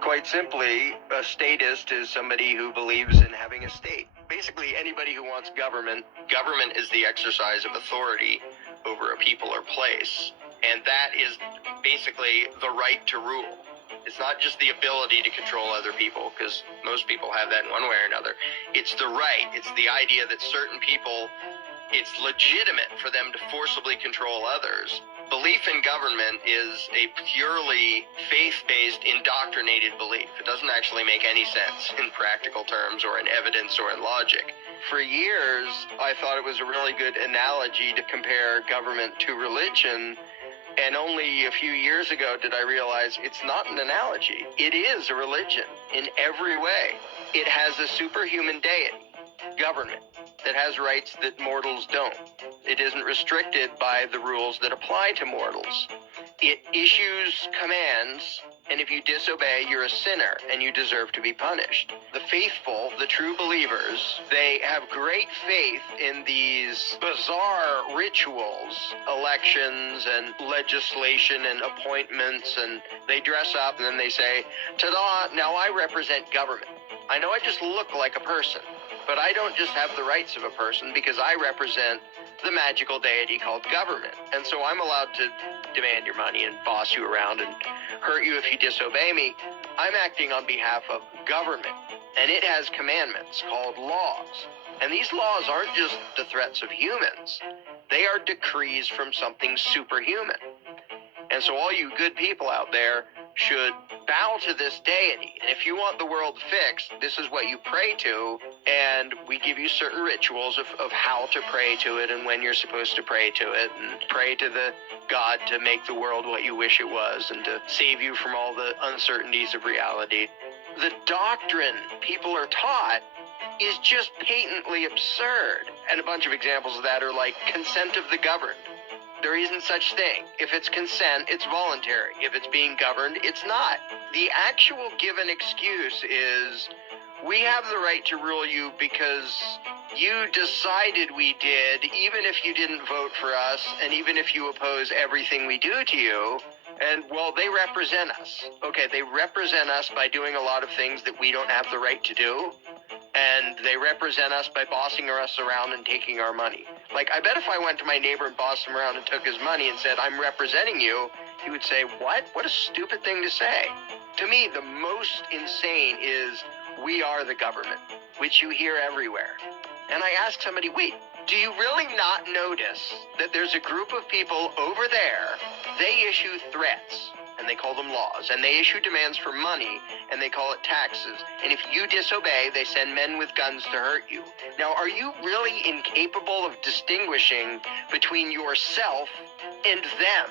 Quite simply, a statist is somebody who believes in having a state. Basically, anybody who wants government. Government is the exercise of authority over a people or place, and that is basically the right to rule. It's not just the ability to control other people, because most people have that in one way or another. It's the right. It's the idea that certain people, it's legitimate for them to forcibly control others. Belief in government is a purely faith-based, indoctrinated belief. It doesn't actually make any sense in practical terms or in evidence or in logic. For years, I thought it was a really good analogy to compare government to religion, and only a few years ago did I realize it's not an analogy. It is a religion in every way. It has a superhuman deity, government, that has rights that mortals don't. It isn't restricted by the rules that apply to mortals. It issues commands, and if you disobey, you're a sinner, and you deserve to be punished. The faithful, the true believers, they have great faith in these bizarre rituals, elections and legislation and appointments, and they dress up and then they say, ta-da, now I represent government. I know I just look like a person, but I don't just have the rights of a person because I represent the magical deity called government. And so I'm allowed to demand your money and boss you around and hurt you if you disobey me. I'm acting on behalf of government, and it has commandments called laws. And these laws aren't just the threats of humans. They are decrees from something superhuman. And so all you good people out there should bow to this deity. And if you want the world fixed, this is what you pray to. And we give you certain rituals of how to pray to it and when you're supposed to pray to it. And pray to the God to make the world what you wish it was and to save you from all the uncertainties of reality. The doctrine people are taught is just patently absurd. And a bunch of examples of that are like consent of the governed. There isn't such thing. If it's consent, it's voluntary. If it's being governed, it's not. The actual given excuse is, we have the right to rule you because you decided we did, even if you didn't vote for us, and even if you oppose everything we do to you. And, well, they represent us. Okay, they represent us by doing a lot of things that we don't have the right to do. And they represent us by bossing us around and taking our money. Like, I bet if I went to my neighbor and bossed him around and took his money and said, I'm representing you, he would say, what? What a stupid thing to say. To me, the most insane is, we are the government, which you hear everywhere. And I ask somebody, wait, do you really not notice that there's a group of people over there, they issue threats, and they call them laws, and they issue demands for money, and they call it taxes, and if you disobey, they send men with guns to hurt you. Now, are you really incapable of distinguishing between yourself and them?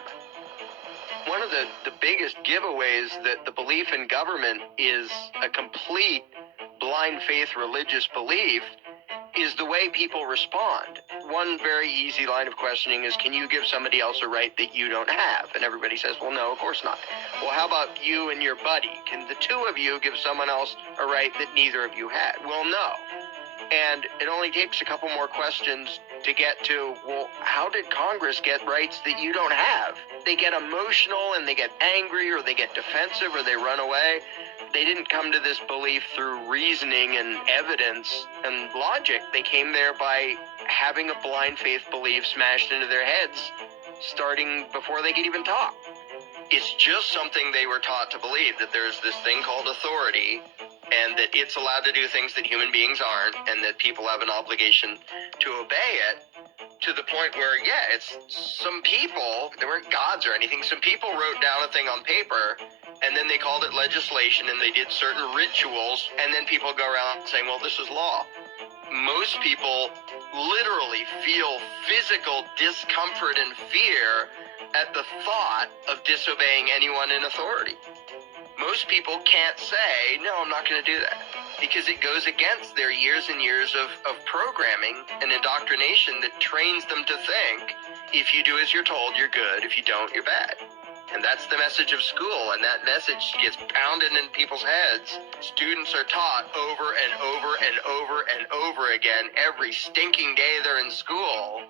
One of the biggest giveaways that the belief in government is a complete blind faith religious belief is the way people respond. One very easy line of questioning is, can you give somebody else a right that you don't have? And everybody says, well, no, of course not. Well, how about you and your buddy? Can the two of you give someone else a right that neither of you had? Well, no. And it only takes a couple more questions to get to, well, how did Congress get rights that you don't have? They get emotional and they get angry or they get defensive or they run away. They didn't come to this belief through reasoning and evidence and logic. They came there by having a blind faith belief smashed into their heads, starting before they could even talk. It's just something they were taught to believe, that there's this thing called authority, and that it's allowed to do things that human beings aren't, and that people have an obligation to obey it, to the point where, yeah, it's some people, they weren't gods or anything, some people wrote down a thing on paper, and then they called it legislation, and they did certain rituals, and then people go around saying, well, this is law. Most people literally feel physical discomfort and fear at the thought of disobeying anyone in authority. Most people can't say, no, I'm not going to do that, because it goes against their years and years of programming and indoctrination that trains them to think, if you do as you're told, you're good. If you don't, you're bad. And that's the message of school, and that message gets pounded in people's heads. Students are taught over and over and over and over again, every stinking day they're in school,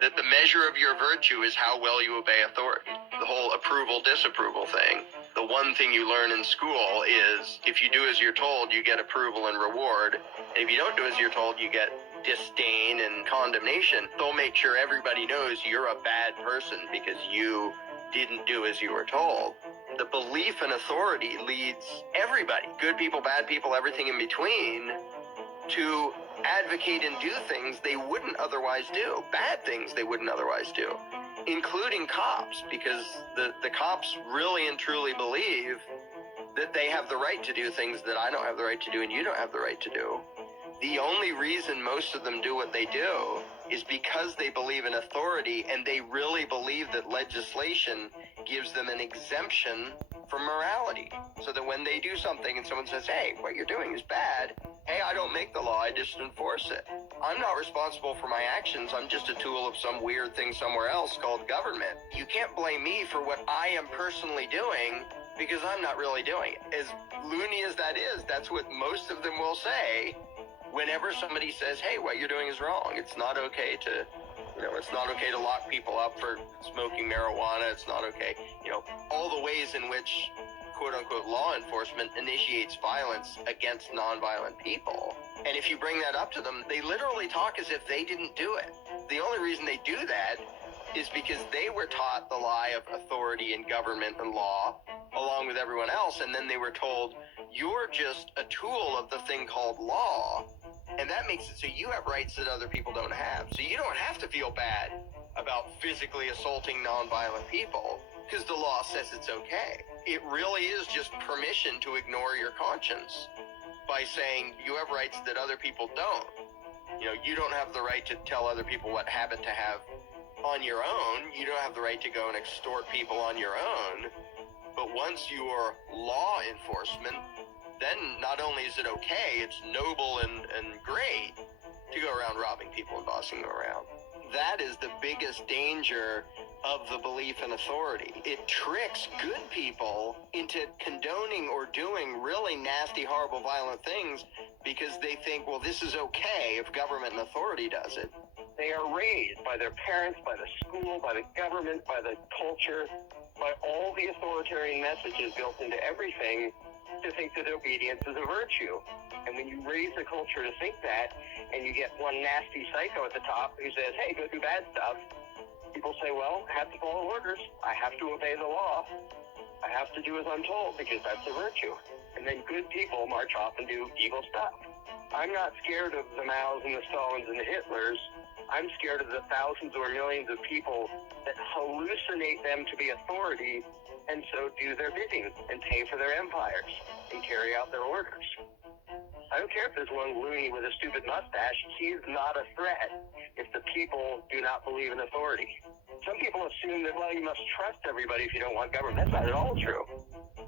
that the measure of your virtue is how well you obey authority. The whole approval-disapproval thing. The the one thing you learn in school is if you do as you're told, you get approval and reward. And if you don't do as you're told, you get disdain and condemnation. They'll make sure everybody knows you're a bad person because you didn't do as you were told. The belief in authority leads everybody, good people, bad people, everything in between, to advocate and do things they wouldn't otherwise do, bad things they wouldn't otherwise do, including cops, because the cops really and truly believe that they have the right to do things that I don't have the right to do and you don't have the right to do. The only reason most of them do what they do is because they believe in authority, and they really believe that legislation gives them an exemption from morality. So that when they do something and someone says, hey, what you're doing is bad, hey, I don't make the law, I just enforce it. I'm not responsible for my actions, I'm just a tool of some weird thing somewhere else called government. You can't blame me for what I am personally doing because I'm not really doing it. As loony as that is, that's what most of them will say whenever somebody says, hey, what you're doing is wrong. It's not okay to, it's not okay to lock people up for smoking marijuana. It's not okay. All the ways in which quote unquote law enforcement initiates violence against nonviolent people. And if you bring that up to them, they literally talk as if they didn't do it. The only reason they do that is because they were taught the lie of authority and government and law along with everyone else, and then they were told, you're just a tool of the thing called law, and that makes it so you have rights that other people don't have. So you don't have to feel bad about physically assaulting nonviolent people because the law says it's okay. It really is just permission to ignore your conscience by saying you have rights that other people don't. You don't have the right to tell other people what habit to have on your own. You don't have the right to go and extort people on your own. But once you're law enforcement, then not only is it okay, it's noble and great to go around robbing people and bossing them around. That is the biggest danger of the belief in authority. It tricks good people into condoning or doing really nasty, horrible, violent things because they think, well, this is okay if government and authority does it. They are raised by their parents, by the school, by the government, by the culture, by all the authoritarian messages built into everything to think that obedience is a virtue. And when you raise the culture to think that, and you get one nasty psycho at the top who says, hey, go do bad stuff, people say, well, I have to follow orders. I have to obey the law. I have to do as I'm told because that's a virtue. And then good people march off and do evil stuff. I'm not scared of the Maos and the Stalins and the Hitlers. I'm scared of the thousands or millions of people that hallucinate them to be authority and so do their bidding and pay for their empires and carry out their orders. I don't care if there's one loony with a stupid mustache. He's not a threat if the people do not believe in authority. Some people assume that, well, you must trust everybody if you don't want government. That's not at all true.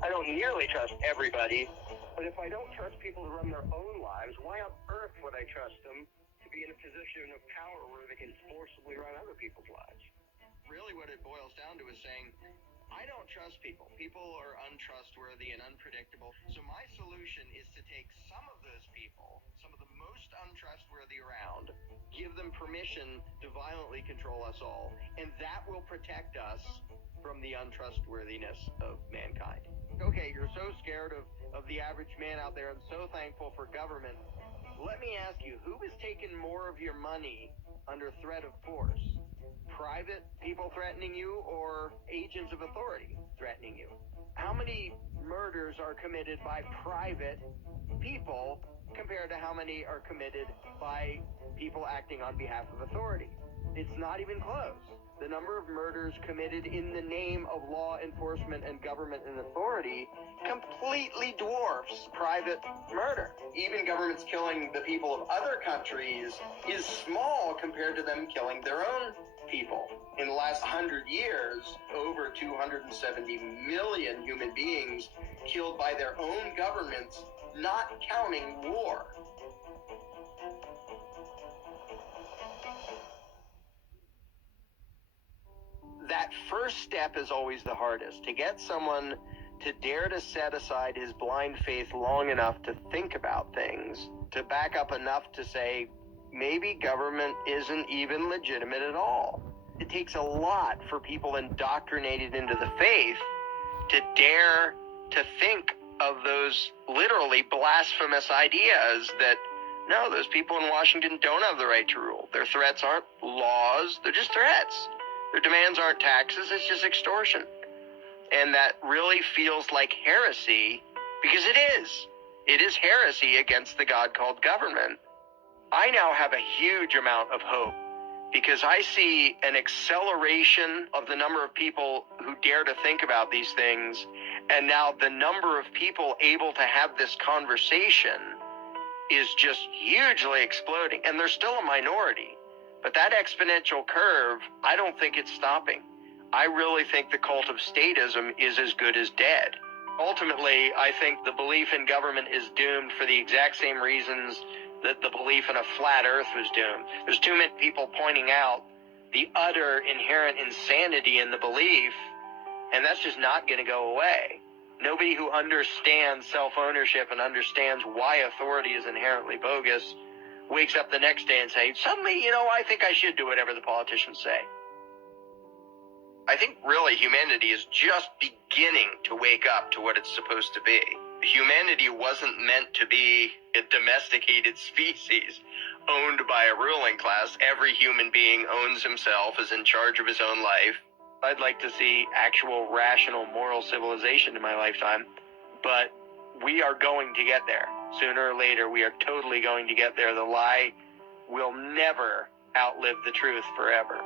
I don't nearly trust everybody, but if I don't trust people to run their own lives, why on earth would I trust them to be in a position of power where they can forcibly run other people's lives? Really what it boils down to is saying, I don't trust people. People are untrustworthy and unpredictable. So my solution is to take some of those people, some of the most untrustworthy around, give them permission to violently control us all, and that will protect us from the untrustworthiness of mankind. Okay, you're so scared of the average man out there and so thankful for government. Let me ask you, who has taken more of your money under threat of force? Private people threatening you or agents of authority threatening you? How many murders are committed by private people compared to how many are committed by people acting on behalf of authority? It's not even close. The number of murders committed in the name of law enforcement and government and authority completely dwarfs private murder. Even governments killing the people of other countries is small compared to them killing their own people. In the last 100 years, over 270 million human beings killed by their own governments, not counting war. That first step is always the hardest. To get someone to dare to set aside his blind faith long enough to think about things, to back up enough to say, maybe government isn't even legitimate at all. It takes a lot for people indoctrinated into the faith to dare to think of those literally blasphemous ideas that, no, those people in Washington don't have the right to rule. Their threats aren't laws, they're just threats. Their demands aren't taxes, it's just extortion. And that really feels like heresy, because it is. It is heresy against the God called government. I now have a huge amount of hope, because I see an acceleration of the number of people who dare to think about these things, and now the number of people able to have this conversation is just hugely exploding, and they're still a minority. But that exponential curve, I don't think it's stopping. I really think the cult of statism is as good as dead. Ultimately, I think the belief in government is doomed for the exact same reasons that the belief in a flat earth was doomed. There's too many people pointing out the utter inherent insanity in the belief, and that's just not going to go away. Nobody who understands self-ownership and understands why authority is inherently bogus wakes up the next day and says, suddenly, I think I should do whatever the politicians say. I think really humanity is just beginning to wake up to what it's supposed to be. Humanity wasn't meant to be a domesticated species owned by a ruling class. Every human being owns himself, is in charge of his own life. I'd like to see actual rational moral civilization in my lifetime, but we are going to get there. Sooner or later, we are totally going to get there. The lie will never outlive the truth forever.